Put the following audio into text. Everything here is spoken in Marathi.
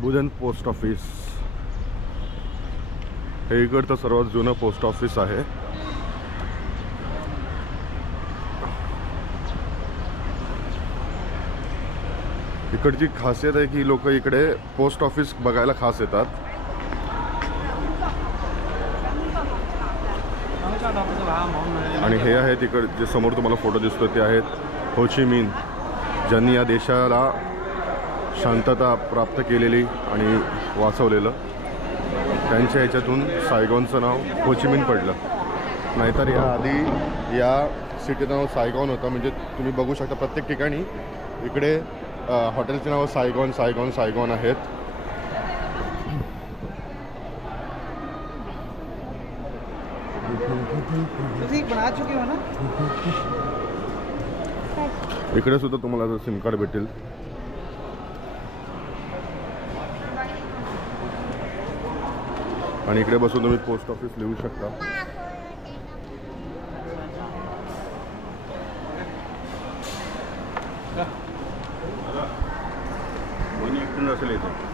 बुधन पोस्ट ऑफिस हे इकडचं सर्वात जुनं पोस्ट ऑफिस आहे. इकडची खासियत आहे की लोक इकडे पोस्ट ऑफिस बघायला खास येतात. आणि हे आहेत इकडे जे समोर तुम्हाला फोटो दिसतो ते आहेत हो ची मिन, ज्यांनी या देशाला शांतता प्राप्त केलेली आणि वाचवलेलं. त्यांच्या ह्याच्यातून सायगॉनचं नाव हो ची मिन पडलं. नाहीतर या आधी या सिटीचं नाव सायगॉन होतं. म्हणजे तुम्ही बघू शकता प्रत्येक ठिकाणी इकडे हॉटेलचे नाव सायगॉन सायगॉन सायगॉन आहेत. बना चुकी हो ना. इकडे सुद्धा तुम्हाला सिम कार्ड भेटेल. आणि इकडे बसून तुम्ही पोस्ट ऑफिस लिहू शकता. कोणी इकडून असेल इथे.